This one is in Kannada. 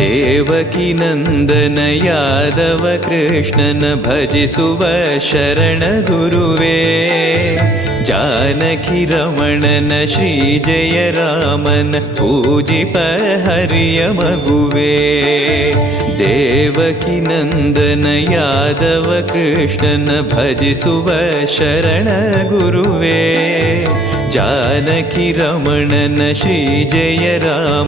ದೇವಕಿ ನಂದನ ಯಾದವ ಕೃಷ್ಣನ ಭಜಿಸುವ ಶರಣ ಗುರುವೇ. ಜಾನಕಿ ರಮಣನ ಶ್ರೀ ಜಯ ರಾಮನ ಪೂಜಿಪ ಹರಿಯ ಮಗುವೇ. ದೇವಕಿ ನಂದನ ಯಾದವ ಕೃಷ್ಣನ ಭಜಿಸುವ ಶರಣ ಗುರುವೇ. ಜಾನಕಿ ರಮಣನ ಶ್ರೀ ಜಯ ರಾಮ